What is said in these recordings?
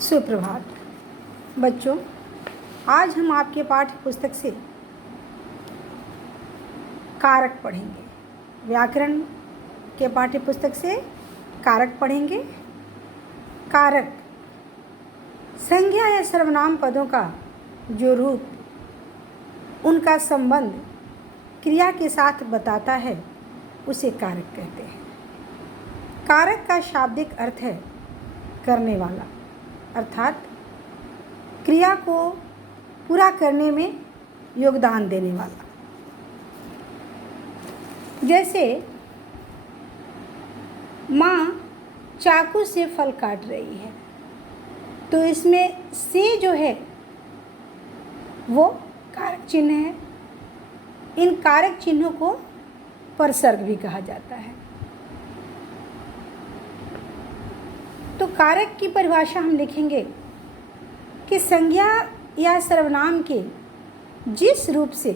सुप्रभात बच्चों, आज हम आपके पाठ्य पुस्तक से कारक पढ़ेंगे। व्याकरण के पाठ्य पुस्तक से कारक पढ़ेंगे। कारक संज्ञा या सर्वनाम पदों का जो रूप, उनका संबंध क्रिया के साथ बताता है, उसे कारक कहते हैं। कारक का शाब्दिक अर्थ है करने वाला, अर्थात क्रिया को पूरा करने में योगदान देने वाला। जैसे माँ चाकू से फल काट रही है, तो इसमें से जो है वो कारक चिन्ह है। इन कारक चिन्हों को परसर्ग भी कहा जाता है। तो कारक की परिभाषा हम लिखेंगे कि संज्ञा या सर्वनाम के जिस रूप से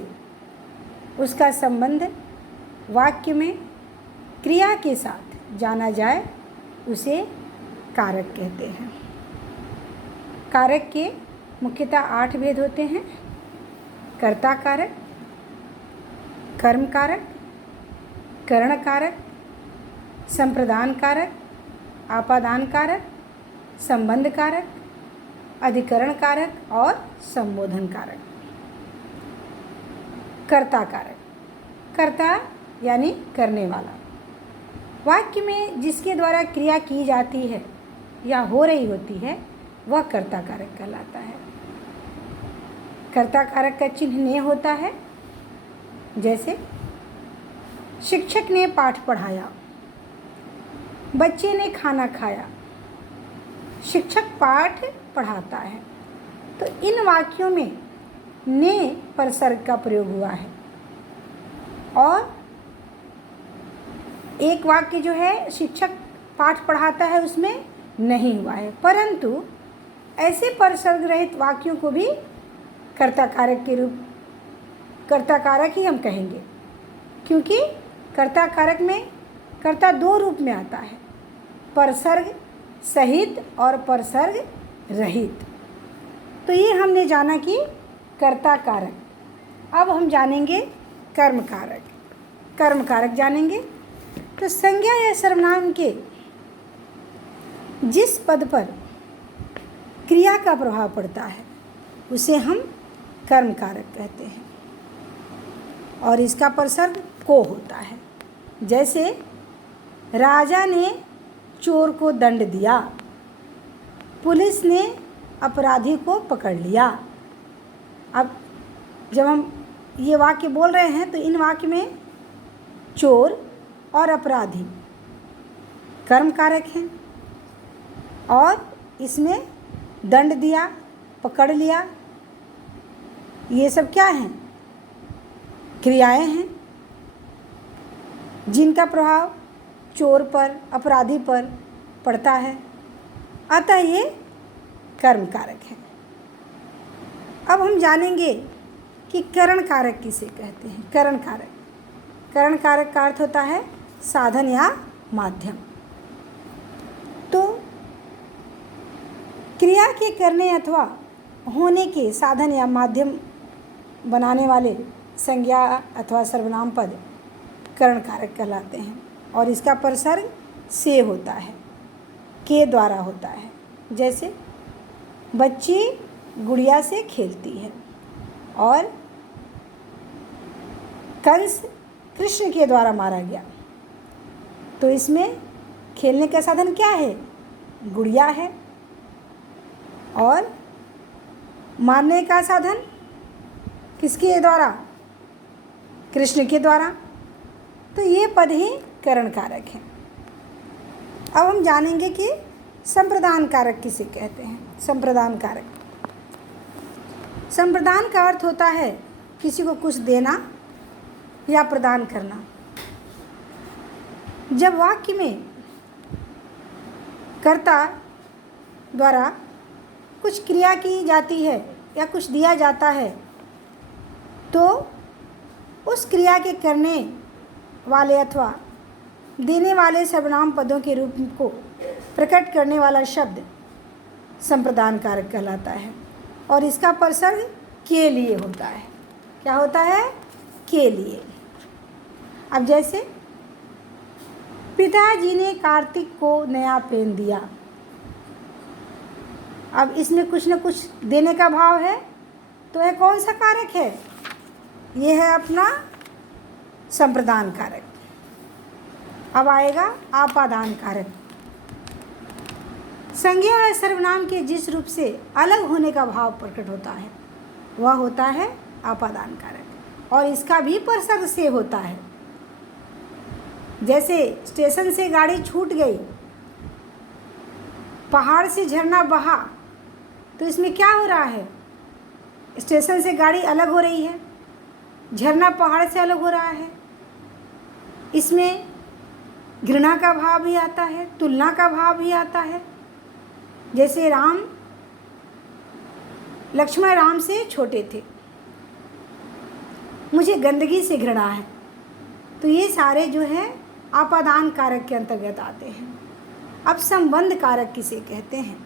उसका संबंध वाक्य में क्रिया के साथ जाना जाए, उसे कारक कहते हैं। कारक के मुख्यतः 8 भेद होते हैं: कर्ता कारक, कर्म कारक, करण कारक, संप्रदान कारक, आपादान कारक, संबंध कारक, अधिकरण कारक और संबोधन कारक। कर्ता कारक, कर्ता यानी करने वाला। वाक्य में जिसके द्वारा क्रिया की जाती है या हो रही होती है, वह कर्ता कारक कहलाता है। कर्ता कारक का चिन्ह ने होता है। जैसे शिक्षक ने पाठ पढ़ाया, बच्चे ने खाना खाया, शिक्षक पाठ पढ़ाता है। तो इन वाक्यों में ने परसर्ग का प्रयोग हुआ है। और एक वाक्य जो है शिक्षक पाठ पढ़ाता है, उसमें नहीं हुआ है, परंतु ऐसे परसर्ग रहित वाक्यों को भी कर्ता कारक के रूप कर्ता कारक ही हम कहेंगे, क्योंकि कर्ता कारक में कर्ता 2 रूप में आता है: परसर्ग सहित और परसर्ग रहित। तो ये हमने जाना कि कर्ता कारक। अब हम जानेंगे कर्म कारक। कर्म कारक जानेंगे तो संज्ञा या सर्वनाम के जिस पद पर क्रिया का प्रभाव पड़ता है, उसे हम कर्म कारक कहते हैं। और इसका परसर्ग को होता है। जैसे राजा ने चोर को दंड दिया, पुलिस ने अपराधी को पकड़ लिया। अब जब हम ये वाक्य बोल रहे हैं, तो इन वाक्य में चोर और अपराधी कर्म कारक हैं, और इसमें दंड दिया, पकड़ लिया, ये सब क्या हैं? क्रियाएं हैं, जिनका प्रभाव चोर पर, अपराधी पर पड़ता है। अतः ये कर्म कारक है। अब हम जानेंगे कि करण कारक किसे कहते हैं। करण कारक, करण कारक का अर्थ होता है साधन या माध्यम। तो क्रिया के करने अथवा होने के साधन या माध्यम बनाने वाले संज्ञा अथवा सर्वनाम पद करण कारक कहलाते हैं। और इसका परसर्ग से होता है, के द्वारा होता है। जैसे बच्ची गुड़िया से खेलती है, और कंस कृष्ण के द्वारा मारा गया। तो इसमें खेलने का साधन क्या है? गुड़िया है। और मारने का साधन किसके द्वारा? कृष्ण के द्वारा। तो ये पद ही करण कारक है। अब हम जानेंगे कि संप्रदान कारक किसे कहते हैं। संप्रदान कारक, संप्रदान का अर्थ होता है किसी को कुछ देना या प्रदान करना। जब वाक्य में कर्ता द्वारा कुछ क्रिया की जाती है या कुछ दिया जाता है, तो उस क्रिया के करने वाले अथवा देने वाले सर्वनाम पदों के रूप को प्रकट करने वाला शब्द संप्रदान कारक कहलाता है और इसका प्रसर्ग के लिए होता है। क्या होता है? के लिए। अब जैसे पिताजी ने कार्तिक को नया पेन दिया, अब इसमें कुछ न कुछ देने का भाव है, तो यह कौन सा कारक है? ये है अपना संप्रदान कारक। अब आएगा आपादान कारक। संज्ञा या सर्वनाम के जिस रूप से अलग होने का भाव प्रकट होता है वह होता है आपादान कारक और इसका भी प्रसर्ग से होता है। जैसे स्टेशन से गाड़ी छूट गई, पहाड़ से झरना बहा, तो इसमें क्या हो रहा है? स्टेशन से गाड़ी अलग हो रही है, झरना पहाड़ से अलग हो रहा है। इसमें घृणा का भाव भी आता है, तुलना का भाव भी आता है। जैसे लक्ष्मण राम से छोटे थे, मुझे गंदगी से घृणा है, तो ये सारे जो है आपादान कारक के अंतर्गत आते हैं। अब संबंध कारक किसे कहते हैं?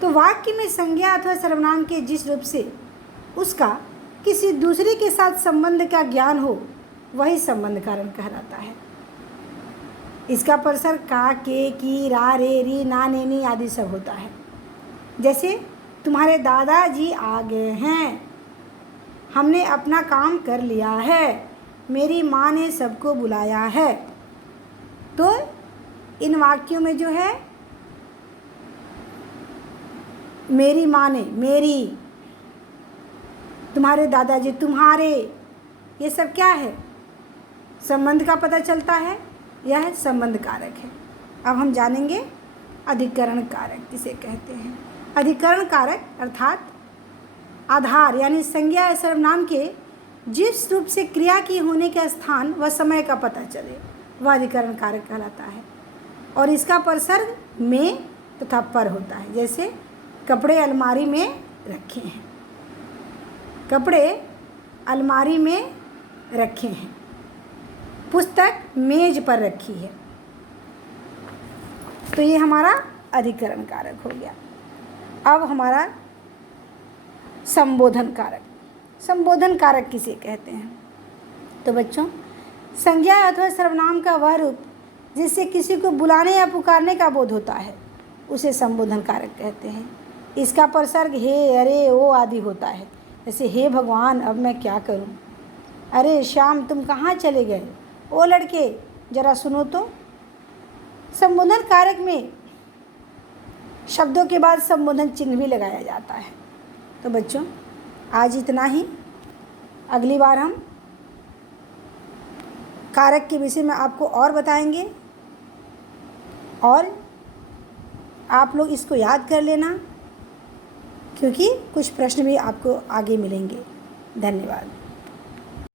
तो वाक्य में संज्ञा अथवा सर्वनाम के जिस रूप से उसका किसी दूसरे के साथ संबंध का ज्ञान हो वही संबंध कारक कहलाता है। इसका प्रसर्ग का, के, की, रा, रे, री, ना, ने, नी आदि सब होता है। जैसे तुम्हारे दादाजी आ गए हैं, हमने अपना काम कर लिया है, मेरी माँ ने सबको बुलाया है। तो इन वाक्यों में जो है मेरी माँ ने, मेरी, तुम्हारे दादाजी, तुम्हारे, ये सब क्या है? संबंध का पता चलता है, यह संबंध कारक है। अब हम जानेंगे अधिकरण कारक किसे कहते हैं। अधिकरण कारक अर्थात आधार यानी संज्ञा या सर्वनाम के जिस रूप से क्रिया की होने के स्थान व समय का पता चले वह अधिकरण कारक कहलाता है और इसका प्रसर्ग में तथा पर होता है। जैसे कपड़े अलमारी में रखे हैं, कपड़े अलमारी में रखे हैं, पुस्तक मेज पर रखी है, तो ये हमारा अधिकरण कारक हो गया। अब हमारा संबोधन कारक। संबोधन कारक किसे कहते हैं? तो बच्चों, संज्ञा अथवा सर्वनाम का वह रूप जिससे किसी को बुलाने या पुकारने का बोध होता है उसे संबोधन कारक कहते हैं। इसका प्रसर्ग हे, अरे, ओ आदि होता है। जैसे हे भगवान, अब मैं क्या करूं? अरे श्याम, तुम कहाँ चले गए? ओ लड़के, जरा सुनो तो। संबोधन कारक में शब्दों के बाद संबोधन चिन्ह भी लगाया जाता है। तो बच्चों, आज इतना ही। अगली बार हम कारक के विषय में आपको और बताएंगे और आप लोग इसको याद कर लेना, क्योंकि कुछ प्रश्न भी आपको आगे मिलेंगे। धन्यवाद।